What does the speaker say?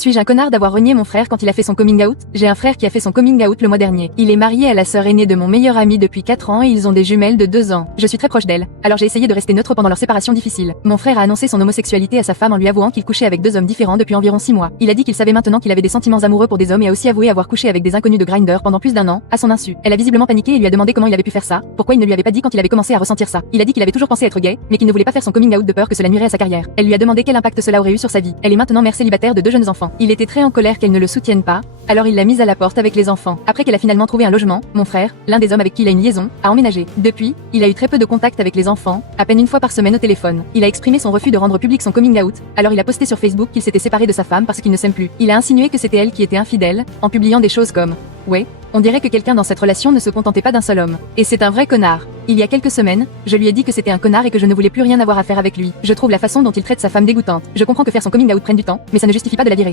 Suis-je un connard d'avoir renié mon frère quand il a fait son coming out? J'ai un frère qui a fait son coming out le mois dernier. Il est marié à la sœur aînée de mon meilleur ami depuis 4 ans et ils ont des jumelles de 2 ans. Je suis très proche d'elle, alors j'ai essayé de rester neutre pendant leur séparation difficile. Mon frère a annoncé son homosexualité à sa femme en lui avouant qu'il couchait avec 2 hommes différents depuis environ 6 mois. Il a dit qu'il savait maintenant qu'il avait des sentiments amoureux pour des hommes et a aussi avoué avoir couché avec des inconnus de Grindr pendant plus d'1 an, à son insu. Elle a visiblement paniqué et lui a demandé comment il avait pu faire ça, pourquoi il ne lui avait pas dit quand il avait commencé à ressentir ça. Il a dit qu'il avait toujours pensé être gay, mais qu'il ne voulait pas faire son coming out de peur que cela nuirait à sa carrière. Elle lui a demandé quel impact cela aurait eu sur sa vie. Elle est maintenant mère célibataire de 2 jeunes enfants. Il était très en colère qu'elle ne le soutienne pas, alors il l'a mise à la porte avec les enfants. Après qu'elle a finalement trouvé un logement, mon frère, l'un des hommes avec qui il a une liaison, a emménagé. Depuis, il a eu très peu de contact avec les enfants, à peine une fois par semaine au téléphone. Il a exprimé son refus de rendre public son coming out, alors il a posté sur Facebook qu'il s'était séparé de sa femme parce qu'ils ne s'aiment plus. Il a insinué que c'était elle qui était infidèle, en publiant des choses comme « Ouais, on dirait que quelqu'un dans cette relation ne se contentait pas d'un seul homme. Et c'est un vrai connard. Il y a quelques semaines, je lui ai dit que c'était un connard et que je ne voulais plus rien avoir à faire avec lui. Je trouve la façon dont il traite sa femme dégoûtante. Je comprends que faire son coming out prenne du temps, mais ça ne justifie pas de la virer.